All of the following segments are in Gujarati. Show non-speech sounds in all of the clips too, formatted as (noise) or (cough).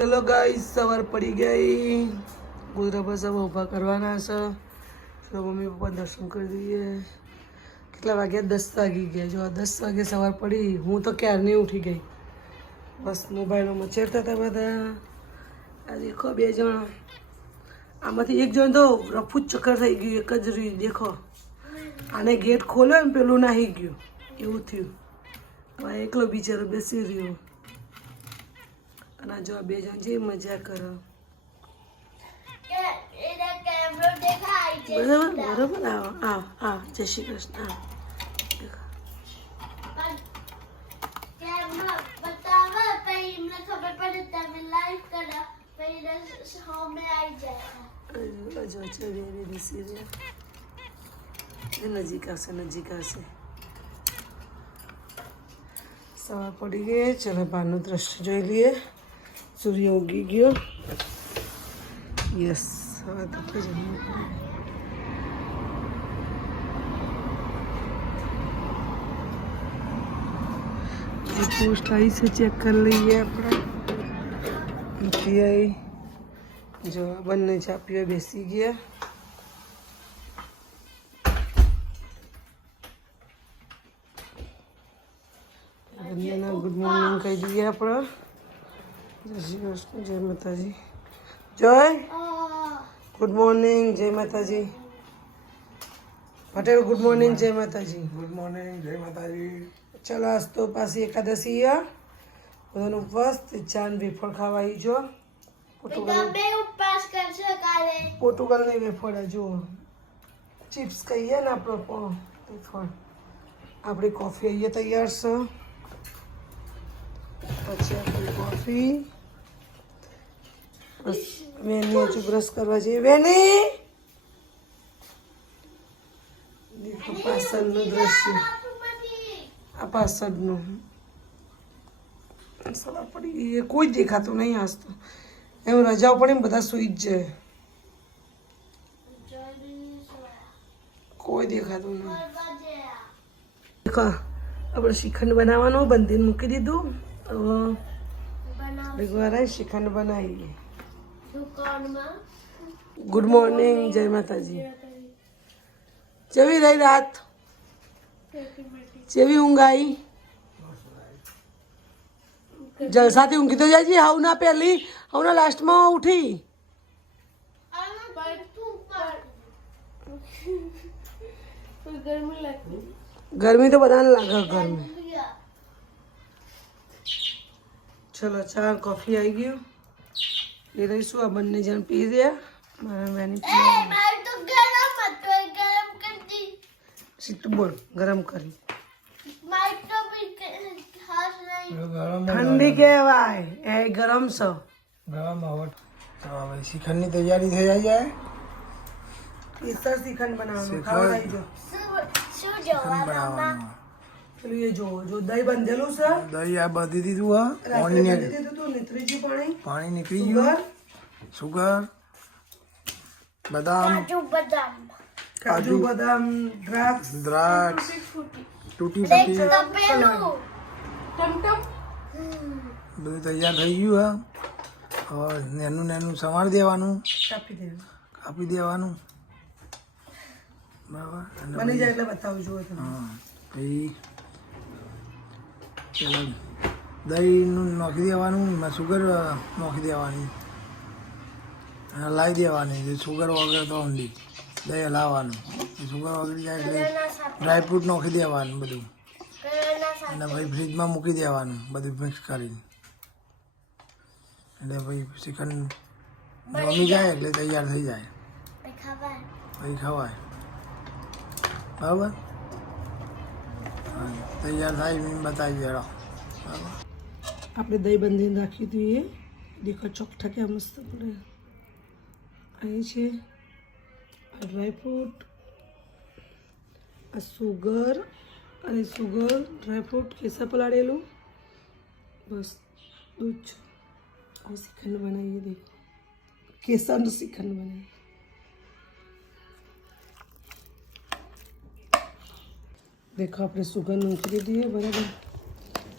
ચલો ગાઈસ સવાર પડી ગઈ. ગોદરા બસ ઊભા કરવાના છે. ચલો મમ્મી પપ્પા દર્શન કરી દઈએ કેટલા વાગ્યા? દસ વાગી ગયા. જો આ દસ વાગે સવાર પડી, હું તો ક્યારની ઉઠી ગઈ. બસ મોબાઈલમાં મચેડતા હતા બધા. આ દેખો બે જણ. આમાંથી એક જણ તો રફુ જ ચક્કર થઈ ગયું, એક જ રહ્યું. દેખો. આને ગેટ ખોલ્યો ને પેલું નાહી ગયું. એવું થયું. એકલો બિચારો બેસી રહ્યો. અને જો બે જણ જે મજા કરો. બરાબર? બરાબર? આવો, આવ આવ. જય શ્રી કૃષ્ણ, આવો. નજીક આવશે નજીક આવશે. સવાર પડી ગઈ ચલો બહારનું દ્રશ્ય જોઈ લઈએ. સૂર્ય ઉગી ગયો યસ હવે આપણે જમવું પડે. પોસ્ટ આવી છે ચેક કરી લઈએ આપણે યુપીઆઈ જો બંને ચાપીઓ બેસી ગયા બંનેના ગુડ મોર્નિંગ કહી દઈએ આપણે જય શ્રી કૃષ્ણ જય માતાજી. જય. ગુડ મોર્નિંગ જય માતાજી. પટેલ ગુડ મોર્નિંગ જય માતાજી. ગુડ મોર્નિંગ જય માતાજી. ચલો આજ તો પાછી એકાદશી છે. બધાનું ઉપવાસ ચાંદ વેફળ ખાવા આવી જો. પોર્ટુગલની વેફળ જો. ચિપ્સ કહીએ ને આપણો પણ વેફળ આપણી કોફી અહીંયા તૈયાર છે. પછી આપણી કોફી વેની હજુ બ્રશ કરવા જઈએ. વેની દેખો પાછળનું દ્રશ્ય. આ પાછળનું. સવાર પડી એ કોઈ દેખાતું નહીં આજ તો. એમ રજાઓ પડી ને બધા સુઈ જ જાય. કોઈ દેખાતું નહીં. આપણે શ્રીખંડ બનાવવાનું બંધીને મૂકી દીધું. હવે થોડીક વાર આવી શ્રીખંડ બનાવીએ ગુડ મોર્નિંગ જય માતાજી જેવી રહી રાત જેવી ઊંઘ આવી જલસાથી ઊંઘી તો જાય છે હાવ ના પહેલી હાવ ના લાસ્ટમાં ઉઠી ગરમી તો બધાને લાગે ગરમી ચલો ચા કોફી આવી ગયું. એ રહીશું આ બંને જણ પી રહ્યા. મારા બેની સીટું બોલ ગરમ કરી. ઠંડી કહેવાય. એ ગરમ છે. ગરમ હવે તો હવે શ્રીખંડની તૈયારી થઈ જાય? કેસર શ્રીખંડ બનાવવાનું. ખાવા આવી જાઓ. શ્રીખંડ બનાવવાનું. પેલું એ જો જો દહીં બંધેલું છે. દહીં આ બધી દીધું હા. પાણી પાણી. પાણી નીકળી ગયું. સુગર. સુગર બદામ. કાજુ બદામ. દ્રાક્ષ. દ્રાક્ષ. તૂટી ફૂટી. બધું તૈયાર થઈ ગયું હા. હવે નેનું નેનું સમારી દેવાનું. કાપી દેવું કાપી દેવાનું. બરાબર. બની જાય એટલે બતાવું છું હા. પછી પેલા દહીંનું નાખી દેવાનું ને સુગર નાખી દેવાની. અને લાવી દેવાની જે સુગર વગર તો ઊંડી દહીં હલાવવાનું. સુગર વગર જાય એટલે ડ્રાયફ્રૂટ નાખી દેવાનું બધું. અને પછી ફ્રીજમાં મૂકી દેવાનું બધું મિક્સ કરીને. એટલે પછી ચિકન જમી જાય એટલે તૈયાર થઈ જાય. પછી ખવાય. બરાબર? તૈયાર થાય એમ બતાવી દેડો. આપણે દહીં બંધીને રાખ્યું દઈએ. દેખો ચોકઠા કે મસ્ત પડે. અહીં છે આ ડ્રાયફ્રૂટ આ સુગર અને સુગર ડ્રાયફ્રૂટ કેસર પલાળેલું. બસ, દૂધ છે. હવે શ્રીખંડ બનાવીએ દેખો કેસરનું શ્રીખંડ દેખો આપણે સુગર નાખી દઈએ બરાબર?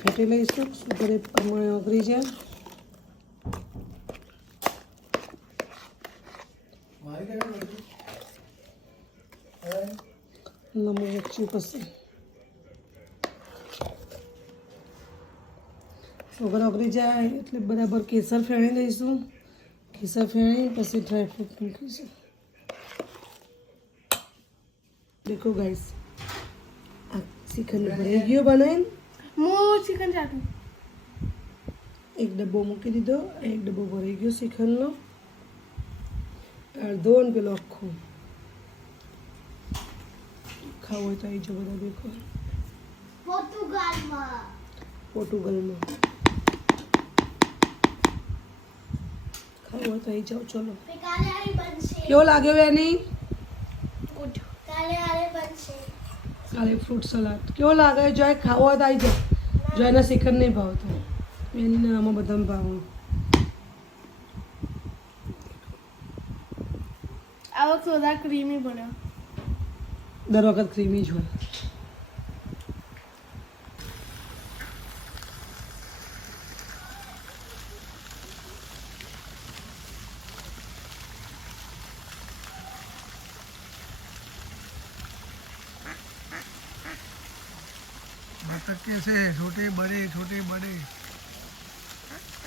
ફેટી લઈશું. સુગર એ પ્રમાણે ઓગળી જાય. નમક ઓછું સુગર ઓગળી જાય એટલે બરાબર કેસર ફેણી લઈશું. કેસર ફેણી પછી ડ્રાયફ્રૂટ મૂકીશું. देखो गाइस શ્રીખંડ ભરાઈ ગયો બનાવીને હું ચિકન ચાટું એક ડબ્બો મૂકી દીધો એક ડબ્બો ભરી ગયો શ્રીખંડનો અડધો અને પેલો આખો ખાવું હોય તો આવી જાઓ બધા દેખો પોર્તુગાલમાં પોર્ટુગલમાં ખાવું હોય તો આવી જાઓ ચલો કેવો લાગ્યો બેની કાલે આરે બનશે કાલે ફ્રૂટ સલાડ કેવો લાગે? જોય ખાવો હોય તો આવી જાય જોયના શિખર નહીં ભાવતો. બેનીને આમાં બધામાં ભાવ. આ વખત વધારે ક્રીમી બન્યો. દર વખત ક્રીમી જ હોય. बतख कैसे छोटे बड़े छोटे बड़े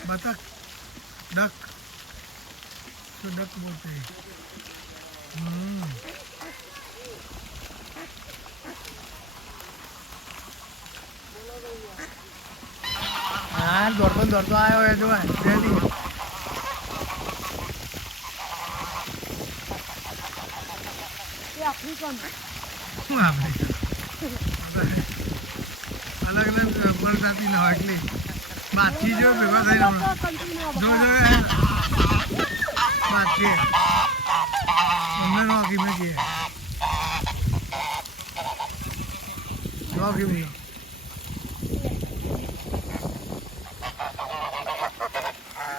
बतख डक तो डक बोलते हैं हम्म હા દોડતો દોડતો આવ્યો એ જો રેડી એ આફ્રિકન શું આપણે અલગ પ્રજાતિ ના હોય એટલે માછી જો ભેગા થઈને. જો જો માછી અમને નોકી કિમે કે નો કિમે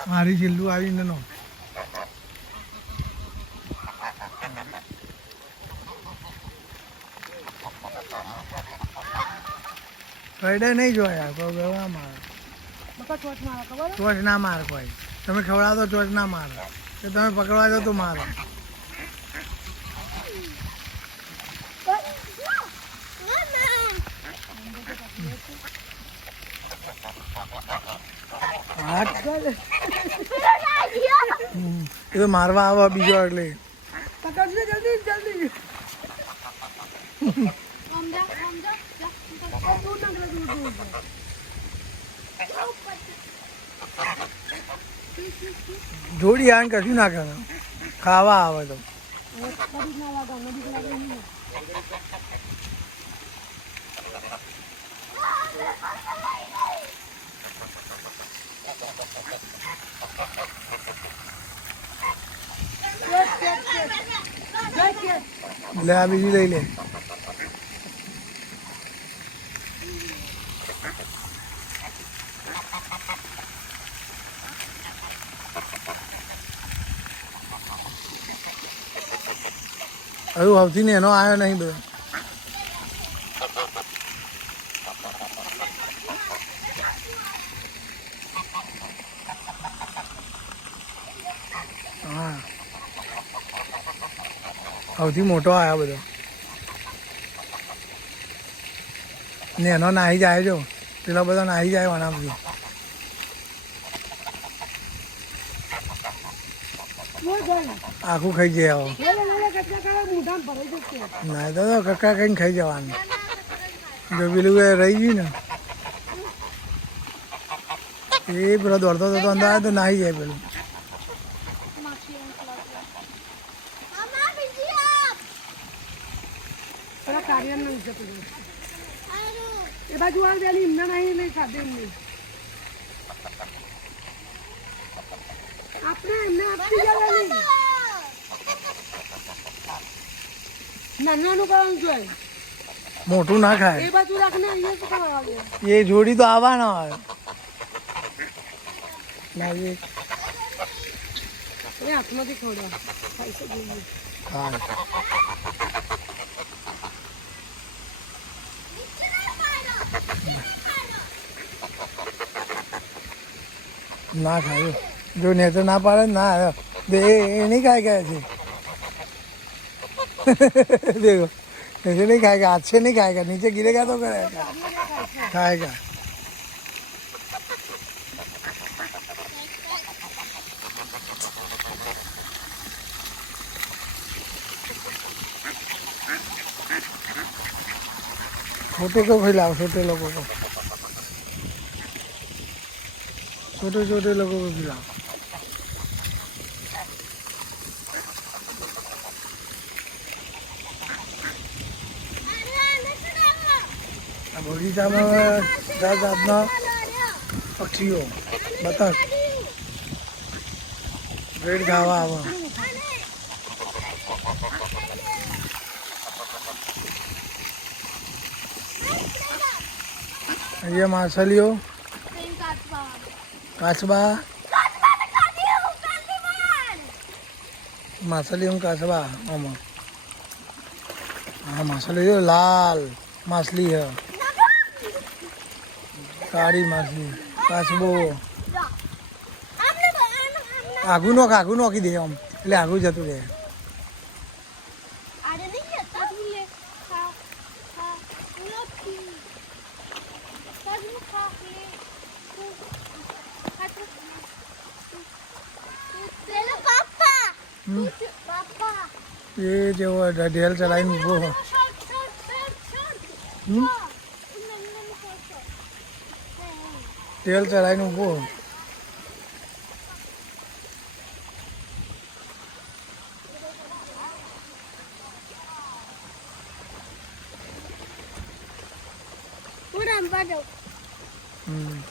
મારી છેલ્લું આવીને નો કઈડે નહીં જોયા તો ગવા મારે. ચોટ ના માર કોઈ. તમે ખવડાવો ચોટ ચોચ ના માર. કે તમે પકડવા જાઓ તો મારો. હાથ કરે. એ તો મારવા આવો બીજો એટલે. પકડજો જલ્દી જલ્દી. (laughs) (laughs) જોડી આને કશું ના ખાવા આવે તો. લે આ બીજી લઈ લે. હજુ સૌથી ને એનો આવ્યો નહીં બધો હા સૌથી મોટો આવ્યો બધો ને એનો નાહી જાય જો પેલો બધા નાહી જાય બધું આખું ખાઈ જાય આવો. ના તો કકા કક્કા કઈને ખાઈ જવાનું. જો પેલું એ રહી ગયું ને એ પેલો દોડતો હતો અંદર આવે તો નાહી જાય પેલું. કાર્ય એ બાજુ વાળ બેલી એમને નહીં નહીં ખાધે એમને. આપણે એમને આપતી જવાની નાનું કરવાનું જોઈએ મોટું ના એ બાજુ રાખને અહીંયા શું કરવા આવે. એ જોડી તો આવવાના હોય. લાવીએ. એ હાથમાંથી ખવડાવ. ખાઈ શકીએ ખાય ના ખાય જો ને તો ના પાડે ને ના આવ્યો બે એ એ નહીં ખાય ગયા છે देखो ऐसे नहीं खाएगा हाथ से नहीं खाएगा नीचे गिरेगा तो करेगा खाएगा छोटे को खिलाओ छोटे लोगों को छोटे छोटे लोगों को खिलाओ આ બગીચામાં જાત જાતના પક્ષીઓ બતક ભેડ ખાવા આવે અહીંયા માછલીઓ કાચબા માછલી હું કાચબા આમાં. હા માછલી લાલ માછલી હે કાળી માછલી કાચબો આગું નોખ આગું નોખી દે આમ. એટલે આગુ જતું રહે અરે નહીં જતા તું લે ખા ખા નથી તાજુ ખા લે તું ખા તું પેલો પાપા હમ. પાપા એ જેવો ઢેલ ચલાવીને ઊભો હો. શોટ શોટ શોટ શોટ હમ? ઢેલ ચલાવીને ઊભો હમ.